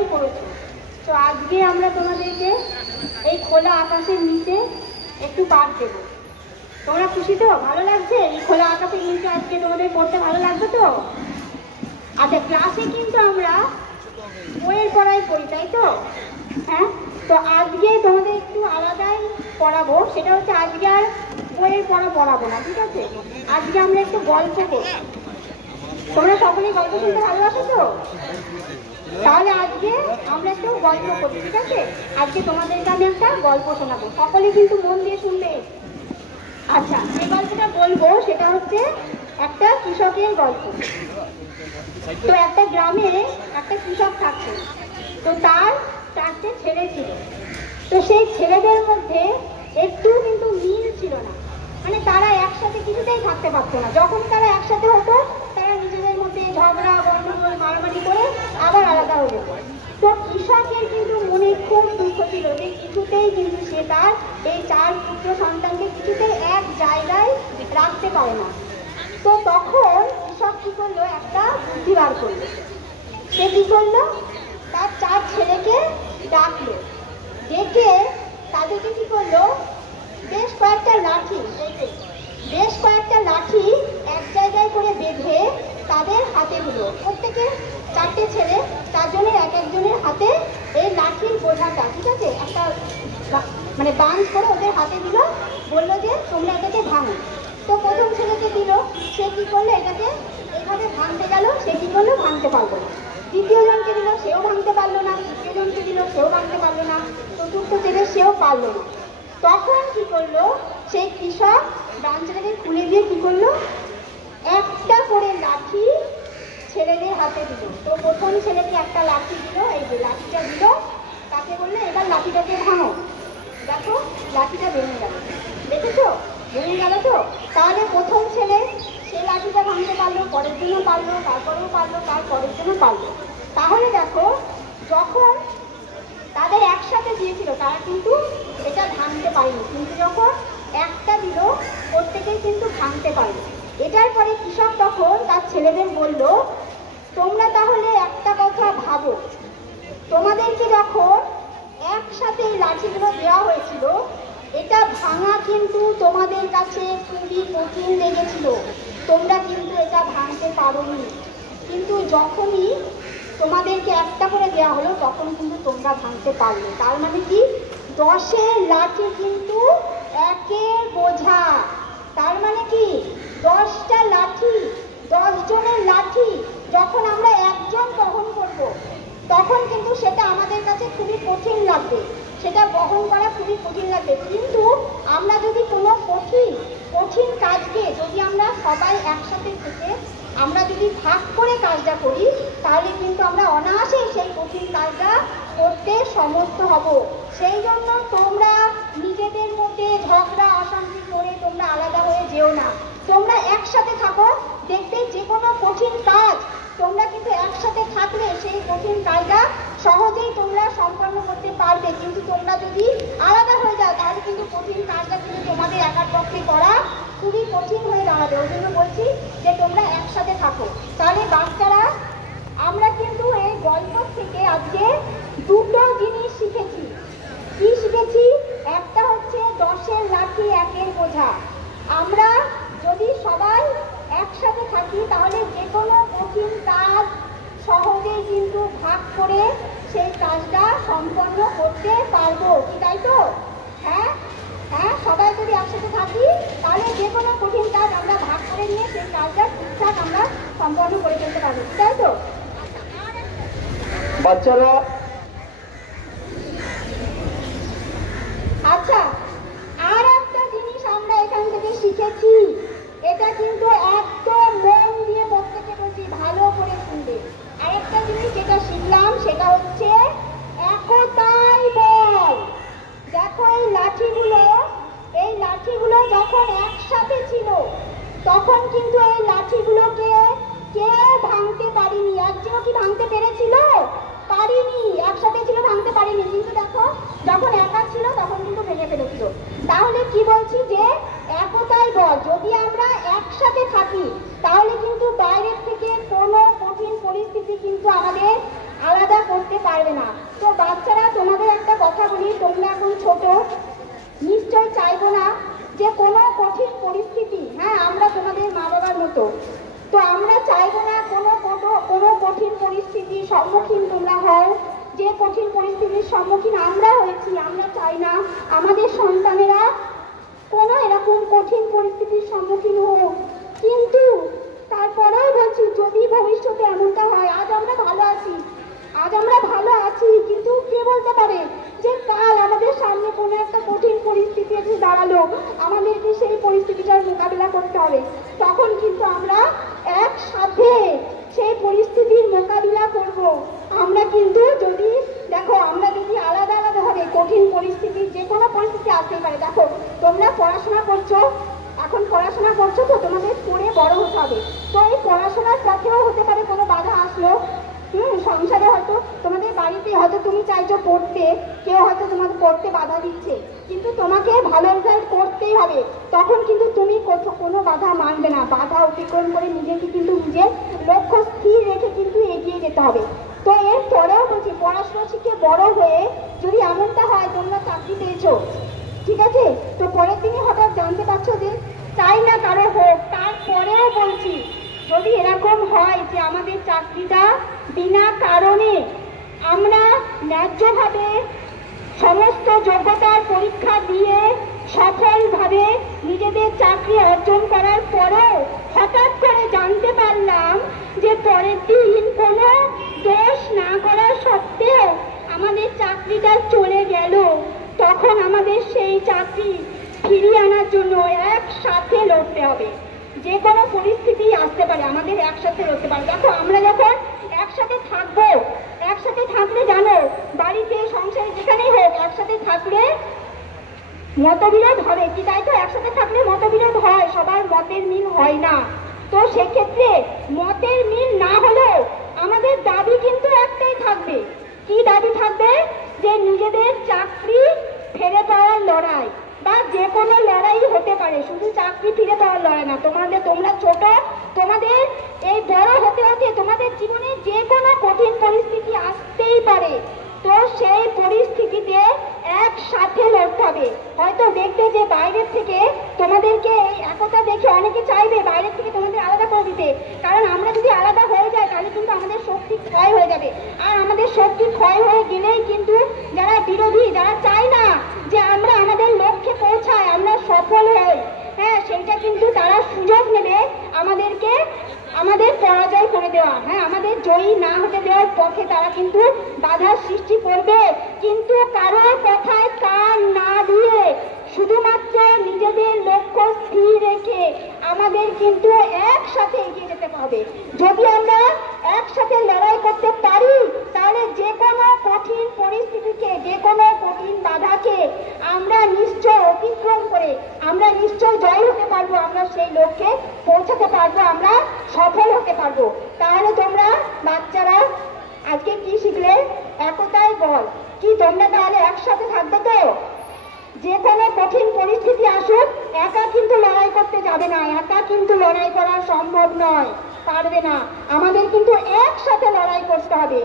অনেকটাই পড়েছো। তো আজকে আমরা তোমাদেরকে এই খোলা আকাশের নিচে একটু পাঠ দেব। তোমরা খুশি তো? ভালো লাগছে? এই খোলা আকাশের নিচে আজকে তোমাদের পড়তে ভালো লাগবে তো? আচ্ছা, ক্লাসে কিন্তু আমরা বইয়ের পড়াই পড়ি, তাই তো? হ্যাঁ, তো আজকে তোমাদের একটু আলাদাই পড়াবো। সেটা হচ্ছে আজকে আর বইয়ের পড়া পড়াবো না, ঠিক আছে? আজকে আমরা একটু গল্প করব। তোমরা সকলেই গল্প শুনতে ভালোবাসো তো? তাহলে আজকে আমরা একটু গল্প করি, ঠিক আছে? আজকে তোমাদেরকে আমি একটা গল্প শোনাবো, সকলে কিন্তু মন দিয়ে শুনবে। আচ্ছা, যে গল্পটা বলবো সেটা হচ্ছে একটা কৃষকের গল্প। তো একটা গ্রামে একটা কৃষক থাকতো। তো তার 4টে ছেলে ছিল। তো সেই ছেলেদের মধ্যে একটু কিন্তু মিল ছিল না, মানে তারা একসাথে কিছুতেই থাকতে পারতো না। যখন তারা একসাথে হতো তারা নিজেদের মধ্যে ঝগড়া গন্ডগোল মারামারি করে আবার আলাদা হয়ে যেত। তো কৃষকের কিন্তু মনে খুব দুঃখ ছিল যে কিছুতেই কিন্তু সে তার এই 4 পুত্র সন্তানকে কিছুতেই এক জায়গায় রাখতে পারে না। তো তখন কৃষক কি করলো, একটা বুদ্ধি বার করলো। সে কি করলো, তার 4 ছেলেকে ডাকলো, ডেকে তাদেরকে কি করলো, বেশ কয়েকটা লাঠি এক জায়গায় করে বেঁধে তাদের হাতে দিল। প্রত্যেকে 4টে ছেলে, 4 জনের এক একজনের হাতে এই লাঠির বোঝাটা, ঠিক আছে, একটা মানে বাঁধ করে ওদের হাতে দিল। বললো যে তোমরা এটাকে ভাঙো। তো প্রথম ছেলেকে দিল, সে কি করলো, এটাকে এইভাবে ভাঙতে গেল, সে কি করলো, ভাঙতে পারলো না। দ্বিতীয় জনকে দিল, সেও ভাঙতে পারলো না। তৃতীয় জনকে দিল, সেও ভাঙতে পারলো না। চতুর্থ ছেলে, সেও পারলো না। তখন কি করলো, সেই কৃষক গামছাটাকে খুলে দিয়ে কি করলো, একটা করে লাঠি ছেলেদের হাতে দিল। তো প্রথম ছেলেকে একটা লাঠি দিল, এই যে লাঠিটা দিল, তাকে বললো এবার লাঠিটাকে ভাঙো। দেখো লাঠিটা ভেঙে গেল, দেখেছো ভেঙে গেল তো? তাহলে প্রথম ছেলে সে লাঠিটা ভাঙতে পারলো, পরের জন্য পারলো, তারপরেও পারলো, তারপরের জন্য পারলো। তাহলে দেখো, যখন তাদের একসাথে দিয়েছিল তারা কিন্তু এটা ভাঙতে পারেনি, কিন্তু যখন একটা দিল প্রত্যেকেই কিন্তু ভাঙতে পারলো। এটার পরে কৃষক তখন তার ছেলেদের বলল, তোমরা তাহলে একটা কথা ভাবো, তোমাদেরকে যখন একসাথে এই লাঠিগুলো দেওয়া হয়েছিল, এটা ভাঙা কিন্তু তোমাদের কাছে খুবই কঠিন লেগেছিল, তোমরা কিন্তু এটা ভাঙতে পারোনি। কিন্তু যখনই তোমাদেরকে একটা করে দেওয়া হলো তখন কিন্তু তোমরা ভাঙতে পারলে। তার মানে কি, 10-এর লাঠি কিন্তু 1-এর বোঝা। তার মানে কি, 10টা লাঠি, 10 জনের লাঠি যখন আমরা একজন বহন করব, তখন কিন্তু সেটা আমাদের কাছে খুবই কঠিন লাগবে, সেটা বহন করা খুবই কঠিন লাগবে। কিন্তু আমরা যদি কোনো কঠিন কাজকে যদি আমরা সবাই একসাথে থেকে আমরা যদি ভাগ করে কাজটা করি, তাহলে কিন্তু আমরা অনায়াসে সেই কঠিন কাজটা করতে সমর্থ হব। সেই জন্য তোমরা নিজেদের মধ্যে ঝগড়া অশান্তি করে তোমরা আলাদা হয়ে যেও না, তোমরা একসাথে থাকো। দেখবে যে কোনো কঠিন কাজ তোমরা কিন্তু একসাথে থাকলে সেই কঠিন কাজটা সহজেই তোমরা সম্পন্ন করতে পারবে। কিন্তু তোমরা যদি আলাদা হয়ে যাও তাহলে কিন্তু কঠিন কাজটা কিন্তু তোমাদের একার পক্ষে করা খুবই কঠিন হয়ে দাঁড়াবে। ওই জন্য বলছি যে তোমরা একসাথে থাকো। তাহলে বাচ্চারা, আমরা কিন্তু এই গল্প থেকে আজকে 2টো জিনিস শিখেছি। কি শিখেছি? একটা হচ্ছে 10-এর লাঠি 1-এর বোঝা। আমরা যদি সবাই একসাথে থাকি তাহলে যে কোনো কঠিন কাজ সহজেই কিন্তু ভাগ করে সেই কাজটা সম্পন্ন করতে পারবো, কি তাই তো? হ্যাঁ হ্যাঁ, সবাই যদি একসাথে থাকি তাহলে যে কোনো কঠিন কাজ আমরা ভাগ করে নিয়ে সেই কাজটা ঠিকঠাক আমরা সম্পন্ন করে ফেলতে পারবো, কি তাই তো? বাচ্চারা, আচ্ছা, আর একটা জিনিস আমরা এখান থেকে শিখেছি, এটা কিন্তু একদম মন দিয়ে প্রত্যেকে বলছি, ভালো করে শুনবে। আর একটা জিনিস যেটা শিখলাম সেটা হচ্ছে একতাই বল। দেখো এই লাঠিগুলো যখন একসাথে ছিল তখন কিন্তু এই লাঠিগুলোকে কেউ ভাঙতে পারেনি। একজনও কি ভাঙতে পেরেছিল? পারিনি। একসাথে ছিল, ভাঙতে পারিনি। কিন্তু দেখো যখন একা ছিল তখন কিন্তু ভেঙে ফেলেছিল। তাহলে কি বলছি, যে একতাই বল। যদি আমরা একসাথে থাকি তাহলে কিন্তু বাইরের থেকে কোনো কঠিন পরিস্থিতি কিন্তু আমাদের পারবে না। তো বাচ্চারা, তোমাদের একটা কথা বলি, তোমরা এখন ছোট, নিশ্চয় চাইবো না যে কোনো কঠিন পরিস্থিতি, হ্যাঁ আমরা তোমাদের মা বাবার মতো, তো আমরা চাইবো না কোনো কঠিন পরিস্থিতির সম্মুখীন তোমরা হও। যে কঠিন পরিস্থিতির সম্মুখীন আমরা হয়েছি, আমরা চাই না আমাদের সন্তানেরা কোনো এরকম কঠিন পরিস্থিতির সম্মুখীন হোক। কিন্তু তারপরেও বলছি, যদি ভবিষ্যতে এমনটা হয়, আজ আমরা ভালো আছি, কিন্তু কে বলতে পারে যে কাল আমাদের সামনে কোনো একটা কঠিন পরিস্থিতি এসে দাঁড়ালো, আমাদেরকে সেই পরিস্থিতিটার মোকাবিলা করতে হবে। তখন কিন্তু আমরা একসাথে সেই পরিস্থিতির মোকাবিলা করব। আমরা কিন্তু যদি দেখো, আমরা যদি আলাদা ভাবে কঠিন পরিস্থিতি, যে কোনো পরিস্থিতি আসতেই পারে। দেখো, তোমরা পড়াশোনা করছো, এখন পড়াশোনা করছো, তো তোমাদের পড়ে বড় হতে হবে। তো এই পড়াশোনার পথেও হতে পারে কোনো বাধা আসলো, সংসারে হয়তো তোমাদের বাড়িতে হয়তো তুমি চাইছো পড়তে, কেউ হয়তো তোমাদের পড়তে বাধা দিচ্ছে, কিন্তু তোমাকে ভালো রেজাল্ট করতেই হবে। তখন কিন্তু তুমি কোনো বাধা মানবে না, বাধা অতিক্রম করে নিজেকে কিন্তু নিজের লক্ষ্য স্থির রেখে কিন্তু এগিয়ে যেতে হবে। তো এর পরেও বলছি, পড়াশোনা শিখে বড় হয়ে যদি এমনটা হয় তোমরা চাকরি পেয়েছো, ঠিক আছে, তো পরের দিনই হঠাৎ জানতে পারছো যে চাই না কারো হোক, তারপরেও বলছি যদি এরকম হয় যে আমাদের চাকরিটা বিনা কারণে আমরা ন্যায্যভাবে সমস্ত যোগ্যতার পরীক্ষা দিয়ে সফলভাবে নিজেদের চাকরি অর্জন করার পরেও হঠাৎ করে জানতে পারলাম যে পরের দিন কোনো দোষ না করার সত্ত্বেও আমাদের চাকরিটা চলে গেল, তখন আমাদের সেই চাকরি ফিরিয়ে আনার জন্য একসাথে লড়তে হবে। যে কোনো পরিস্থিতি আসতে পারে, আমাদের একসাথে লড়তে পারে। দেখো, আমরা যখন একসাথে থাকবো, একসাথে থাকলে জানো, বাড়িতে সংসারে যেখানেই হোক, একসাথে থাকলে মতবিরোধ হবে কি, তাই তো? একসাথে থাকলে মতবিরোধ হয়, সবার মতের মিল হয় না। তো সেক্ষেত্রে মতের মিল না হলেও আমাদের দাবি কিন্তু একটাই থাকবে। কি দাবি থাকবে? যে নিজেদের চাকরি ফিরে পাওয়ার লড়াই, বা যে কোনো লড়াই হতে পারে, শুধু চাকরি ফিরে পাওয়ার লড়াই না। তোমরা ছোট, তোমাদের এই বড় হতে হতে তোমাদের জীবনে যে কোনো কঠিন পরিস্থিতি আসতেই পারে। তো সেই পরিস্থিতিতে একসাথে লড়তে হবে। হয়তো দেখবে যে বাইরের থেকে তোমাদেরকে এই একতা দেখে অনেকে চাইবে বাইরের থেকে তোমাদের আলাদা করে দিতে, কারণ আমরা যদি আলাদা হয়ে যাই তাহলে কিন্তু আমাদের শক্তি ক্ষয় হয়ে যাবে। আর আমাদের শক্তি ক্ষয় হয়ে গেলেই কিন্তু যারা বিরোধী, যারা চায় না যে আমরা আমাদের লক্ষ্যে পৌঁছাই, আমরা সফল হই, হ্যাঁ, সেইটা কিন্তু তারা সুযোগ নেবে আমাদের পরাজয় করে দেওয়া, হ্যাঁ, আমাদের জয়ী না হতে দেওয়ার পথে তারা কিন্তু বাধার সৃষ্টি করবে। কিন্তু কারোর কথায় কান না দিয়ে শুধুমাত্র নিজেদের লক্ষ্য স্থির রেখে আমাদের কিন্তু একসাথে এগিয়ে যেতে হবে। যদি আমরা একসাথে লড়াই করতে পারি, তাহলে যে কোনো কঠিন পরিস্থিতিকে, যে কোনো কঠিন বাধাকে আমরা নিশ্চয় অতিক্রম করে আমরা নিশ্চয় জয় হতে পারবো, আমরা সেই লক্ষ্যে পৌঁছাতে পারবো, আমরা সফল হতে পারবো। তাহলে তোমরা বাচ্চারা আজকে কি শিখলে? একতাই বল। কি তোমরা তাহলে একসাথে থাকবে তো? যে কোনো কঠিন পরিস্থিতি আসুক, একা কিন্তু লড়াই করতে যাবে না, একা কিন্তু লড়াই করা সম্ভব নয়, পারবে না। আমাদের কিন্তু একসাথে লড়াই করতে হবে।